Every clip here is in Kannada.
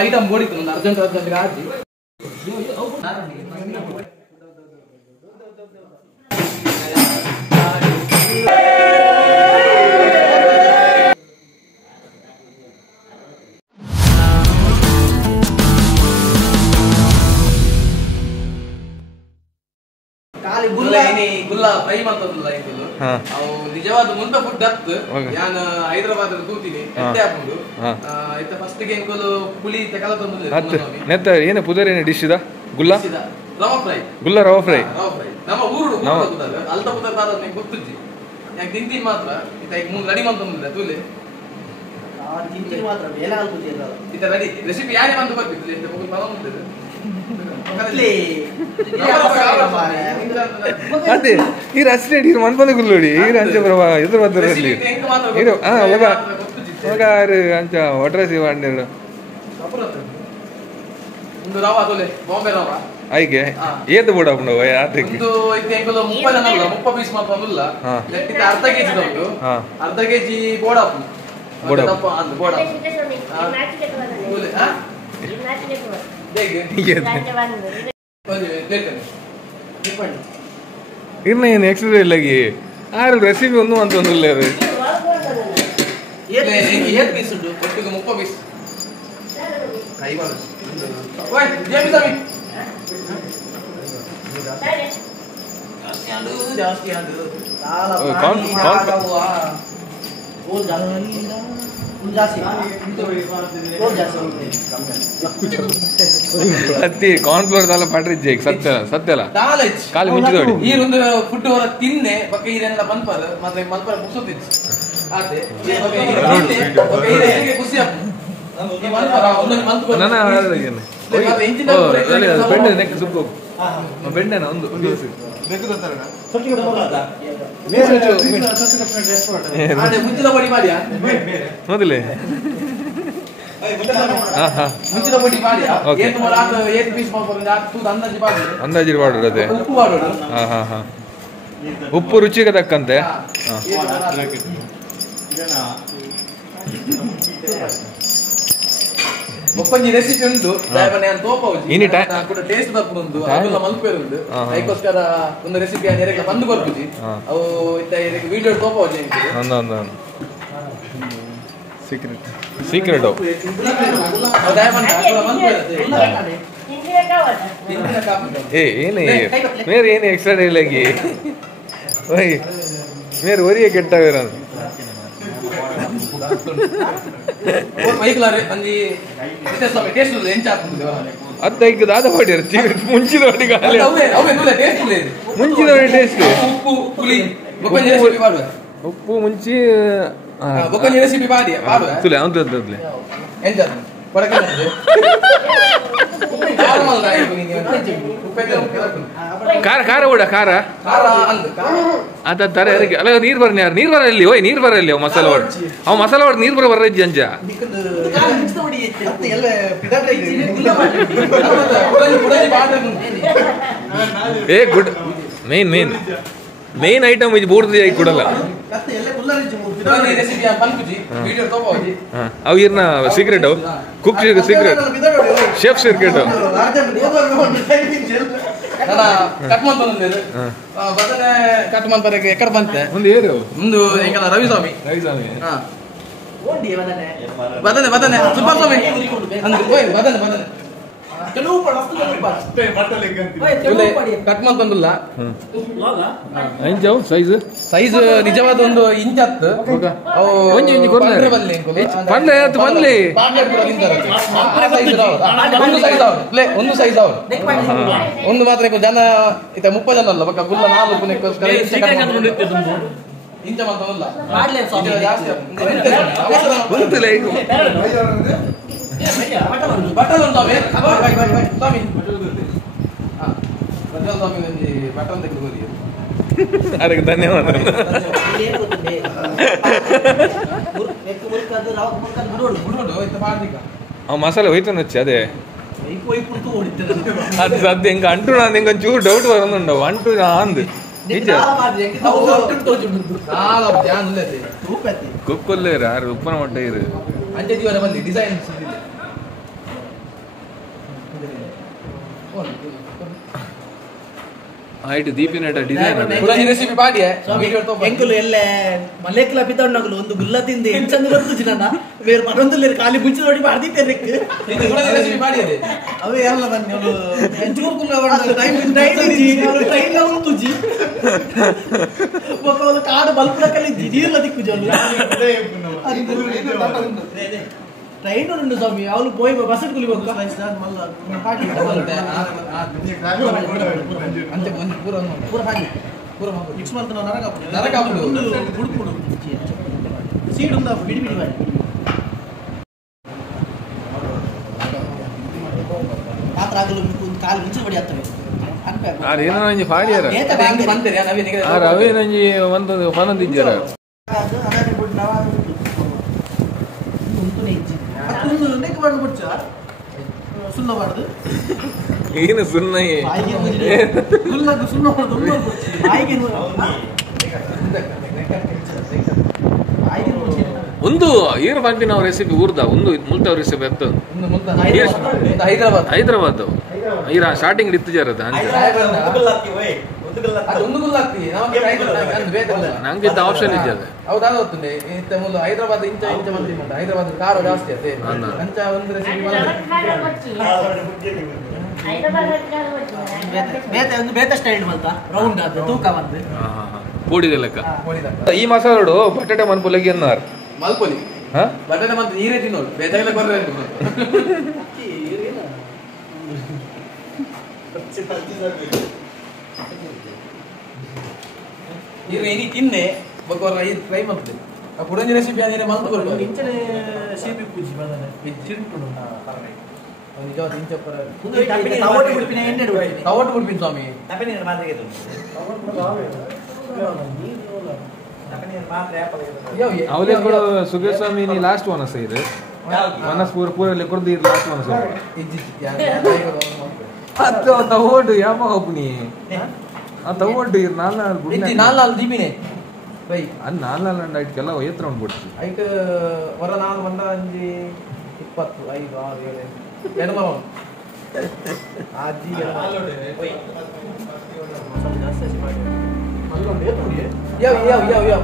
ಐಟಮ್ ಬೋಡಿತ್ತು ಅರ್ಜೆಂಟ್ ಹಾಕಿ ಗುಲ್ಲಾ ಫ್ರೈ ಮಾಡ್ತದಲ್ಲ ಇದು ಅವು ನಿಜವಾದ ಮುಂದೆ ಫುಡ್ ಹತ್ತು ನಾನು ಹೈದರಾಬಾದ್ ಕೂತೀನಿ ಎತ್ತೆ ಹಾಕೊಂಡು ಇತ್ತ ಫಸ್ಟ್ ಗೆ ಎಂಕಲು ಪುಳಿ ತಕಲ ತಂದು ನೆತ್ತ ಏನೇ ಪುದರ್ ಏನೇ ಡಿಶ್ ಇದ ಗುಲ್ಲಾ ರವಾ ಫ್ರೈ ಗುಲ್ಲಾ ರವಾ ಫ್ರೈ ನಮ್ಮ ಊರು ಅಲ್ತ ಪುದರ್ ತಾದ ನನಗೆ ಗೊತ್ತಿಜ್ಜಿ ಯಾಕೆ ತಿಂತೀನಿ ಮಾತ್ರ ಇತ್ತ ಈಗ ಮುಂದೆ ರೆಡಿ ಮಾಡ್ತಂದಿಲ್ಲ ತೂಲೆ ತಿಂತೀನಿ ಮಾತ್ರ ಬೇಲ ಅಲ್ಕುತ್ತಿಲ್ಲ ಇತ್ತ ರೆಡಿ ರೆಸಿಪಿ ಯಾರೇ ಬಂದು ಬರ್ತಿದ್ಲಿ ಇತ್ತ ಮುಗಿದು ಬರ ಮುಂದೆ ಅದೇ ಈ ರಸ್ತೆ ಮನ್ಪಂದ ಗುಲ್ಲೋಡಿ ಈ ಅಂಚ ಬರವ ಎದುರು ಬದ್ರಲ್ಲಿ ಇದು ಹೋಗ ಅಂಚ ಒಟ್ರಾಸಿ ಮಾಡಿರು ಆಯ್ಕೆ ಏತ್ ಬೋಡ ಅರ್ಧ ಕೆಜಿ ಬೋಡ ಇನ್ನ ಏನು ಎಕ್ಸ್ಟ್ರಾ ಇಲ್ಲಾಗಿ ಆರು ರೆಸಿಪಿ ಒಂದು ಅಂತಂದಿಲ್ಲ ಅದು ಕಾರ್ನ್ಫ್ಲವರ್ ದಾಲ ಪಾಟ್ರಿಜ್ಜೆ ಸತ್ಯಲ್ಲ ಕಾಲಿ ಮುಂಚೆ ನೋಡಿ ಈ ಒಂದು ಫುಡ್ ಹೊರ ತಿನ್ನೆ ಬಕ್ಕ ಇದೆಲ್ಲ ಮನ್ಪರ್ ಮತ್ತೆ ಮನ್ಪರ್ ಮುಸುತ್ತಿತ್ತು ಅದೇ ಖುಷಿ ಬೆಂಡೆ ನೆಕ್ ಸುಬ್ಬು ಬೆಂಡೆನ ಒಂದು ಮೊದಲೇ ಅಂದಾಜು ಮಾಡೋದು ಅದೇ ಉಪ್ಪು ರುಚಿಗೆ ತಕ್ಕಂತೆ ಒಪ್ಪಂಜಿ ರೆಸಿಪಿ ಉಂಟು ಇನಿ ಟೇಸ್ಟ್ ತಪ್ಪುಂಡು ಅದೆಲ್ಲ ಮಲ್ಪೇರುಂಡು ಅದಕ್ಕೋಸ್ಕರ ಒಂದು ರೆಸಿಪಿ ನೆರೆಗೆ ಬಂದು ಬರ್ಪುಜಿ ಅವು ಇತ್ತ ವಿಡಿಯೋ ತೋಪೌಜಿ ಸೀಕ್ರೆಟ್ ಏನೇ ಮೇರೆ ಏನೇ ಎಕ್ಸ್ಟ್ರಾ ಇಲ್ಲಗಿ ಓಯ್ ಮೇರೆ ಒರಿಯ ಕೆಟ್ಟವೇರ ಅದಕ್ಕೆ ದಾದ ಮಾಡಿರ ಮುಂಚಿದ ಟೇಸ್ಟ್ ಉಪ್ಪು ಮುಂಚಿ ರೆಸಿಪಿ ಮಾಡಿ ತುಲೆ ಅಂತದ್ಲೆ ಖಾರ ಖಾರ ಕೂಡ ಖಾರ ಅದ ತರ ಅಲ್ಲ ನೀರ್ ಬರ್ನಿ ಯಾರು ನೀರ್ ಬರಲ್ಲಿ ಓಯ್ ನೀರ್ ಬರಲ್ಲಿ ಅವ್ ಮಸಾಲ ಹೊಡ್ ಅವ್ ಮಸಾಲ ಹೊಡ್ ನೀರ್ ಬರ ಬರ್ರಜ್ಜಿ ಅಂಜ ಏ ಗುಡ್ ಮೇನ್ ಐಟಮ್ ಇದು ಬೂರ್ದಿ ಆಗಿ ಕೊಡಲ್ಲ ಅವು ಇರ್ನ ಸೀಕ್ರೆಟ್ ಅವು cook secret chef secret cut ಮಾಡ್ತಾರೆ ಎಕಡೆ ಬಂತೆ ಒಂದು ಏರು ಒಂದು ರವಿಸ್ವಾಮಿ ಬದನೆ ಸುಬ್ಬಸ್ವಾಮಿ ಬದನೆ ಕಟ್ ಮಾಡ್ತಂದಿಲ್ಲ ಸೈಜ್ ನಿಜವಾದ ಒಂದು ಇಂಚ್ ಹತ್ತು ಒಂದು ಸೈಜ್ ಒಂದು ಮಾತ್ರ ಜನ ಇತ್ತ 30 ಜನ ಅಲ್ಲ ಬಕ್ಕ ಗುಲ್ಲ 4 ಇಂಚ ಮಾಡ್ತಂದಿಲ್ಲ ಬಟನ್ ಸ್ವಾಮಿ ಬಟನ್ ತೆಗೆದುಕೊಳ್ಳಿ ಅದಕ್ಕೆ ಧನ್ಯವಾದ ಮಸಾಲೆ ಹೋಯ್ತು ನಚ್ಚಿ ಅದೇ ಅದು ಸದ್ಯ ಹಿಂಗೆ ಅಂಟು ನಾನು ಹಿಂಗೆ ಒಂಚೂರು ಡೌಟ್ ಬರೋದುಂಟು ಅಂಟು ಅಂದು ನಿಜ ಕುಕ್ಕುಲ್ಲೇರು ಯಾರು ಉಪ್ಪನ ಮೊಟ್ಟೆ ಇರು ಅಂಚೆ ಜೀವನ ಬಂದಿ ಡಿಸೈನ್ ಆಯ್ತು ದೀಪಿನ ಡಿಸೈನ್ ರೆಸಿಪಿ ಪಾಡಿಯೇ ಎಂಕುಲು ಎಲ್ಲೆ ಮಲೇಕಲ ಪಿತಣ್ಣಗಳು ಒಂದು ಗುಲ್ಲ ತಿಂದು ಎಂಚಂದು ಗೊತ್ತು ನನ್ನ ಬೇರೆ ಮರೊಂದು ಖಾಲಿ ಮುಂಚೆ ನೋಡಿ ಮಾಡ್ದಿದ್ದೇನೆ ರೆಸಿಪಿ ಪಾಡಿಯದೆ ಅವೇ ಎಲ್ಲ ಬನ್ನಿ ಟ್ರೈನ್ ತುಜಿ ಕಾಡು ಬಲ್ಪುಡ ಕಲಿದ್ದಿ ನೀರ್ಲ ದಿಕ್ಕು ಜೋಲು ಟ್ರೈನ್ ಉಂಟು ಸ್ವಾಮಿ ಅವಳು పోయి ಬಸ್ ಕುಲಿ ಹೋಗ್ತಾ ಅಂತೆ ಪೂರ ಪೂರ ಹಾಗೆ ಪೂರ ಮಿಕ್ಸ್ ಮಾಡ್ತಾನೆ ನರಕಾಪುಡು ಬುಡುಪುಡು ಸೀಡ್ ಉಂಟಾ ಬಿಡಿ ಬಿಡಿ ಮಾಡಿ ಮಾತ್ರ ಆಗಲು ಕಾಲು ಮುಂಚೆ ಬಡಿ ಆಗ್ತವೆ ಆರು ಏನೋ ನಂಜಿ ಫಾಡಿಯಾರ ರವಿ ನಂಜಿ ಒಂದು ಹೊನದಿದ್ದಾರ ಏನು ಸುಣ್ಣ ಒಂದು ಈರು ಪಂಪಿನ ರೆಸಿಪಿ ಊರ್ದ ಒಂದು ಮುಲ್ತಾವ್ ರೆಸಿಪಿ ಎತ್ತ ಹೈದರಾಬಾದ್ ಈರ ಸ್ಟಾರ್ಟಿಂಗ್ ಇತ್ತು ಜರದ ನಂಗೆ ಆಪ್ಷನ್ ಇದೆ ಹೈದರಾಬಾದ್ ಇಂಚ ಇಂಚ ಮಂದಿ ಹೈದರಾಬಾದ್ ಖಾರ ಜಾಸ್ತಿ ಅದೇ ಅಂಚ ಒಂದು ರೆಸಿಪಿ ಬೇತ ಸ್ಟೈಲ್ ಬಂತ ರೌಂಡ್ ಅದು ತೂಕ ಬಂದು ಪೂಡಿದ ಲೆಕ್ಕ ಈ ಮಸಾಲೋಡು ಬಟಾಟೆ ಮನ್ಪುಲಗಿ ಅನ್ನಾರು ಮಲ್ಪೊಲಿ ಬಟಾಟೆ ಮಂತ್ ನೀರೇ ತಿನ್ನೋದು ಬೇತಾಗಲೇ ಬರ್ರೆ ಇನಿ ತಿನ್ನೆ ಬಕೋರ ಇದು ಟ್ರೈ ಮಾಡ್ತೇವೆ ಆ ಪುರಂಜಿ ರೆಸಿಪಿ ಆದ್ರೆ ಮಲ್ತು ಬರ್ಬೋದು ಇಂಚನೆ ಶೇಪಿ ಪೂಜಿ ಬಂದನೆ ಚಿಂಟುಡು ನಿಜವಾದ ಇಂಚಪ್ಪರ ಟೊಮೆಟೊ ಬಿಡ್ಪಿನ ಎಣ್ಣೆ ಬಿಡ್ಪಿನ ಟೊಮೆಟೊ ಬಿಡ್ಪಿನ ಸ್ವಾಮಿ ಟಪನಿ ಮಾತ್ರ ಇದು ಅವಲೇ ಕೂಡ ಸುಗೇ ಸ್ವಾಮಿ ನೀ ಲಾಸ್ಟ್ ಒನ್ ಸೈರ್ ಮನಸ್ ಪೂರ ಪೂರ ಲೆಕ್ಕದ ಇರ್ ಲಾಸ್ಟ್ ಒನ್ ಸೈರ್ ಅದು ತಗೋಡು ಯಾಮ ಒಬ್ನಿ ಆ ತಗೋಡು ಇರ್ ನಾಲ್ ದೀಪಿನೇ ಬೈ ಅದು ನಾಲ್ ಐಟ್ ಕೆಲ ಎತ್ರ ಉಂಡ್ಬಿಡ್ತಿ ಐಟ್ ವರ ನಾಲ್ ಬಂದ ಅಂಜಿ 20 5 6 7 ಎಡಮ ಆಜಿ ಯಾವ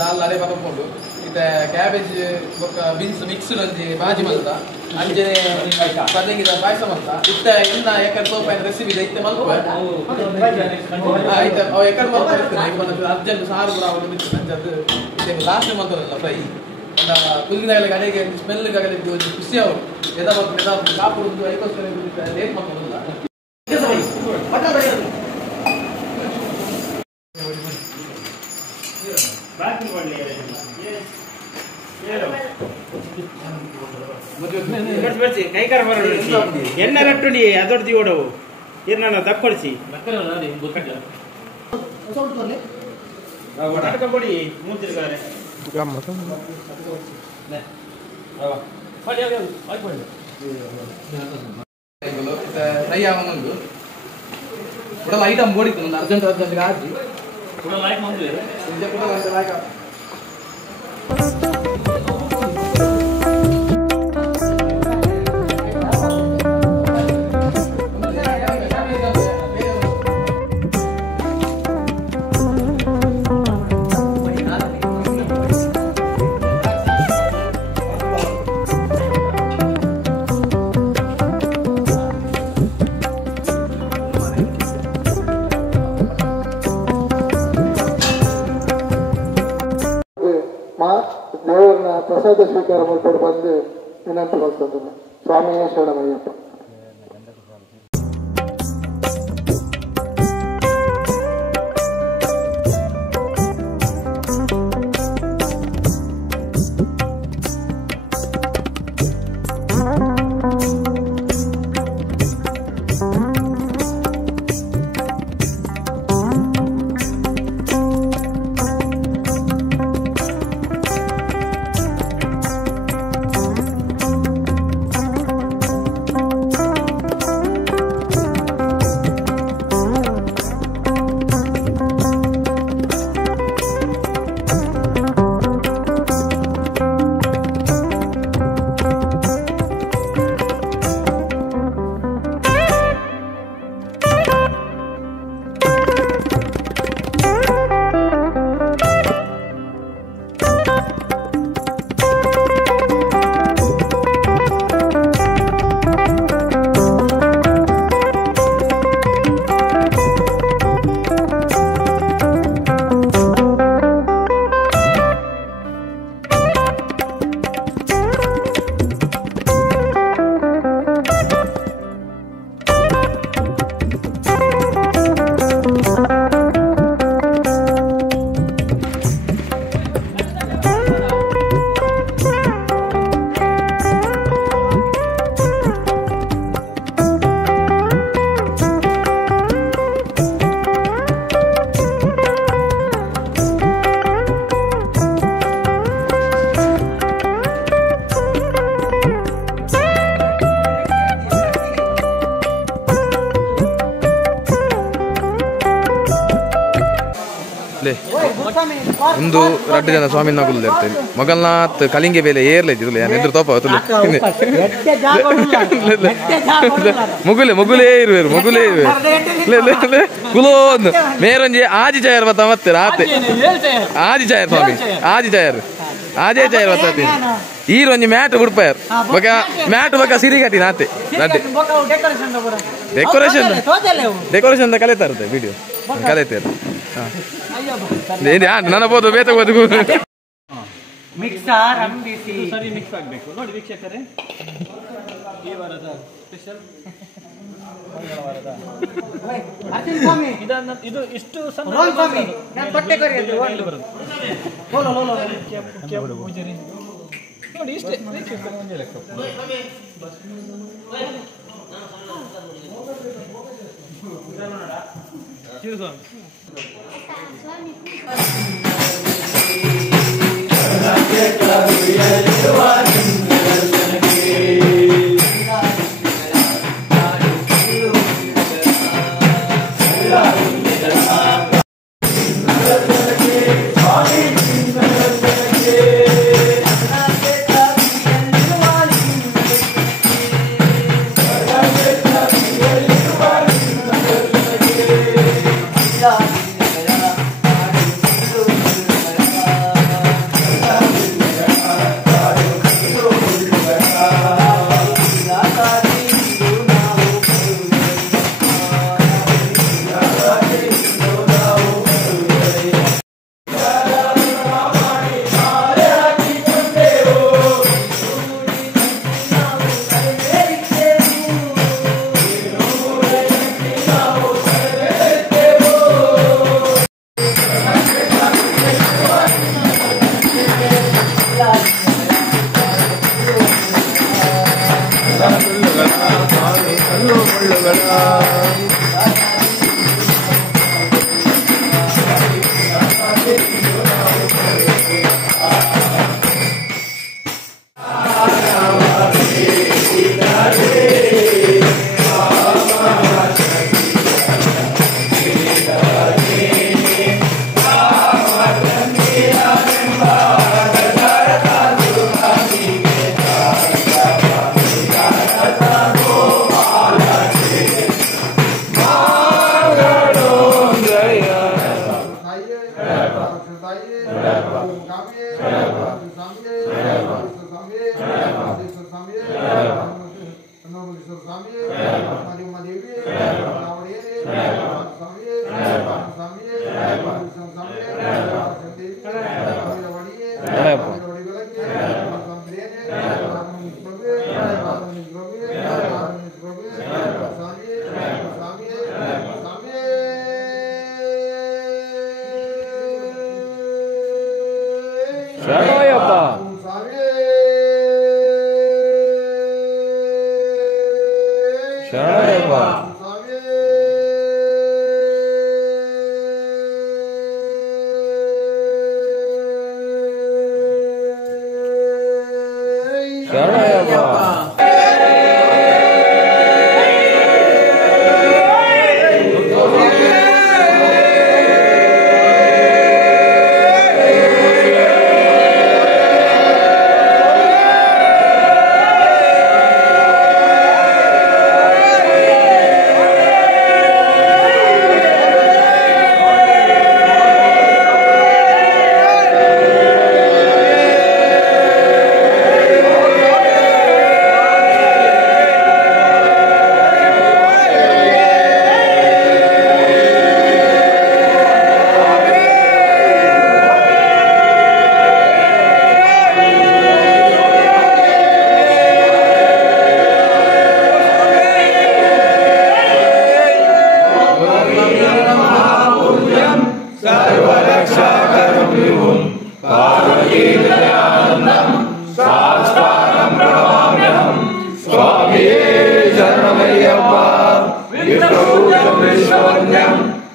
ದಾಲ್ ಅದೇ ಬಕೊಂಡು ಇತ್ತ ಕ್ಯಾಬೇಜ್ ಬೀನ್ಸ್ ಮಿಕ್ಸ್ ಬಾಜಿ ಮಲ್ತ ಅಂಜನೆ ಪದಂಗಿದ ಪಾಯಸ ಮಲ್ತ ಇತ್ತ ಎನ್ನ ಎಕರ್ ಸೋಪ ರೆಸಿಪಿ ಇದೆ ಇತ್ತ ಮಲ್ಪ ಆಯ್ತು ಅವ ಎಕರ್ ಮಲ್ಪ ಇರ್ತದೆ ಅರ್ಜೆಂಟ್ ಸಾರು ಕೂಡ ಅವಳು ಮಿಕ್ಸ್ ಅಂಜದು ಇದು ಲಾಸ್ಟ್ ಮಲ್ತದಲ್ಲ ಫ್ರೈ ಕುಲ್ಲಿನ ಕಡೆಗೆ ಸ್ಮೆಲ್ ಗಗಲಿ ಖುಷಿ ಅವರು ಎದ ಮಕ್ಕಳು ಕಾಪುಡು ಐಕೋಸ್ಕರ ಲೇಟ್ ಮಕ್ಕಳು ಕೈಕಾರ ಎಣ್ಣೆ ರಟ್ಟುಡಿ ಅದೊಡ್ದು ಓಡವು ನಾನು ತಕ್ಕೊಳಿಸಿ ಕೊಡಿ ಮೂತಿರ್ಗಾರೆ ಫ್ರೈ ಆಗೋದು ಕೂಡ ಲೈಟ್ ಅಂಬೋಡಿತ್ತು ಒಂದು ಅರ್ಜೆಂಟ್ ಆಗಿ ಕೂಡ ಲೈಟ್ ಮಂದು ದೇವರನ್ನ ಪ್ರಸಾದ ಸ್ವೀಕಾರ ಮಾಡ್ಕೊಂಡು ಬಂದು ವಿನಂತಿ ಮಾಡ್ತಿದ್ದೇನೆ. ಸ್ವಾಮಿಯೇ ಶರಣಮಯ್ಯಪ್ಪ. ಒಂದು ರಡ್ಡು ಜನ ಸ್ವಾಮಿ ನಗುಲ್ ಇರ್ತೇನೆ ಮೊಗಲ್ನಾಥ್ ಕಲಿಂಗೆ ಬೇಲೆ ಏರ್ಲೈತಿ ಎದುರು ತೋಪ ಮುಗುಲೇ ಇರುವೇರು ಕುಲೋಂದು ಮೇರೊಂಜಿ ಆಜಿ ಚಾಯರ್ ಬತ್ತ ಮತ್ತೆ ರಾತ್ರಿ ಆಜಿ ಚಾಯರ್ ಸ್ವಾಮಿ ಆಜಿ ಚಾಯರ್ ಆಜೇ ಚಾಯರ್ ಬತ್ತ ಈರೊಂಜಿ ಮ್ಯಾಟ್ ಉಡ್ಪಾಯರ್ ಬೊಕ ಮ್ಯಾಟ್ ಬೊಕ ಸಿರಿ ಕಟ್ಟಿ ನಾತೆ ರಡ್ಡೆ ಡೆಕೋರೇಷನ್ ಕಲಿತಾರತೆ ವಿಡಿಯೋ ಕಲಿತಾರೆ ನನ್ನ ಬೋದು ಬೇತ ಬದುಕು ಮಿಕ್ಸರ್ ಅಂಬಿಸಿ ಸರಿ ಮಿಕ್ಸ್ ಆಗಬೇಕು ನೋಡಿ ವೀಕ್ಷಕರೇ ಈ ವಾರದ ಸ್ಪೆಷಲ್ ಇದು ಇಷ್ಟು ನೋಡಿ ಇಷ್ಟೇ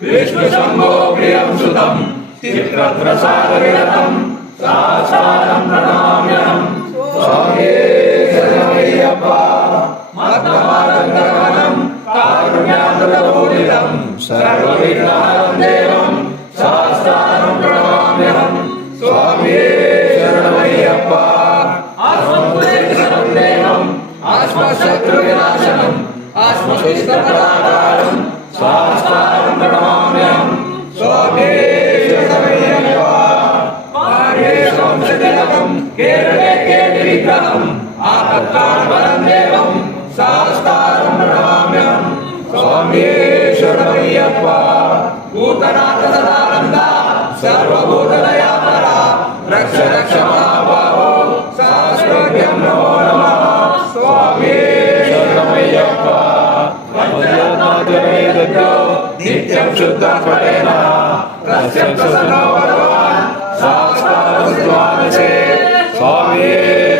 ವಿಷ್ಣು ಶಂಭೋ ಪ್ರಿಯಂ ಸುತಂ ಚಿತ್ರಪ್ರಸಾದ ವಿರತಂ ಸಹಸ್ರಾರಂ ಪ್ರಣಾಮ್ಯಹಂ ಸ್ವಾಮಿಯೇ ಶರಣಮಯ್ಯಪ್ಪ ಮತ್ತಮಾದಂತಕಮಲಂ ಕಾರುಣ್ಯಾಮೃತಪೂರಿತಂ ಸರ್ವವಿಘ್ನಹರಂ ದೇವಂ ಸಹಸ್ರಾರಂ ಪ್ರಣಾಮ್ಯಹಂ ಸ್ವಾಮಿಯೇ ಶರಣಮಯ್ಯಪ್ಪ ಆತ್ಮಪುರೇಶ್ವರಂ ದೇವಂ ಆತ್ಮಶತ್ರುವಿನಾಶನಂ ಆತ್ಮಶಿಷ್ಟಪರಾಧಾರಂ ಸಹಸ್ರಾರಂ ಪ್ರಣಾಮ್ಯಹಂ ಸ್ವಾಮಿಯೇ ಶರಣಮಯ್ಯಪ್ಪ ಪಾರ್ಯೇಶಂ ಸತಿಲಕಂ ಕೇರಳೆ ಕೇಳಿ ವಿಗ್ರಹಂ ಆಪತ್ಕಾರ್ಬಲಂ ದೇವಂ ಸಹಸ್ರಾರಂ ಪ್ರಣಾಮ್ಯಹಂ ಸ್ವಾಮಿಯೇ ಶರಣಮಯ್ಯಪ್ಪ ಭೂತನಾಥ ಸದಾನಂದ ಸರ್ವಭೂತದಯಾಪರ ರಕ್ಷ ರಕ್ಷ ಮಹಾಬಾಹೋ ಸಹಸ್ರಾಢ್ಯಂ ನಮೋ ನಮಃ ಸ್ವಾಮಿಯೇ ಶರಣಮಯ್ಯಪ್ಪ ಪಂಚರತ್ನಾದ್ಯಮೇದಜ್ಞೋ ನಿತ್ಯಂ ಶುದ್ಧಂ ಪಠೇನಃ ತಸ್ಯಂ ಪ್ರಸನ್ನೋ ಭಗವಾನ್ ಸಹಸ್ರಾರಂ ದ್ವಾದಶೇ ಸ್ವಾಮಿಯೇ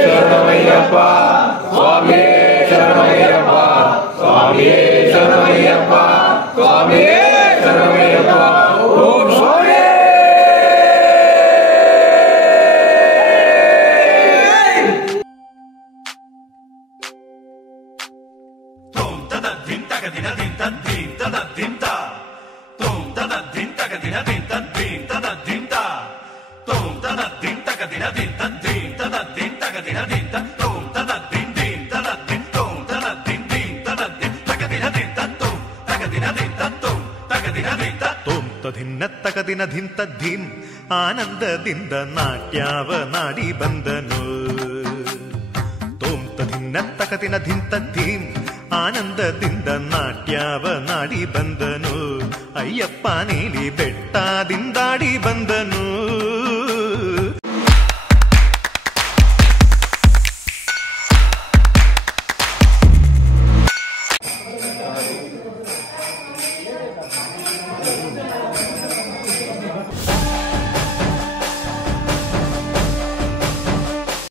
ಶರಣಮಯ್ಯಪ್ಪ ಸ್ವಾಮಿಯೇ ಶರಣಮಯ್ಯಪ್ಪ ಸ್ವಾಮಿಯೇ ಶರಣಮಯ್ಯಪ್ಪ ಸ್ವಾಮಿಯೇ ಶರಣಮಯ್ಯಪ್ಪ ಓಂ ಸ್ವಾಮಿಯೇ ತಗದಿನ ಧಿಂತ ಧಿಂ ಆನಂದದಿಂದ ನಾಟ್ಯಾವ ನಾಡಿ ಬಂದನು ತೋಂತ ಧಿನ್ನ ತಗದಿನ ಧಿಂತ ಧಿಂ ಆನಂದದಿಂದ ನಾಟ್ಯಾವ ನಾಡಿ ಬಂದನು ಅಯ್ಯಪ್ಪ ನೀಲಿ ಬೆಟ್ಟದಿಂದಾಡಿ ಬಂದನು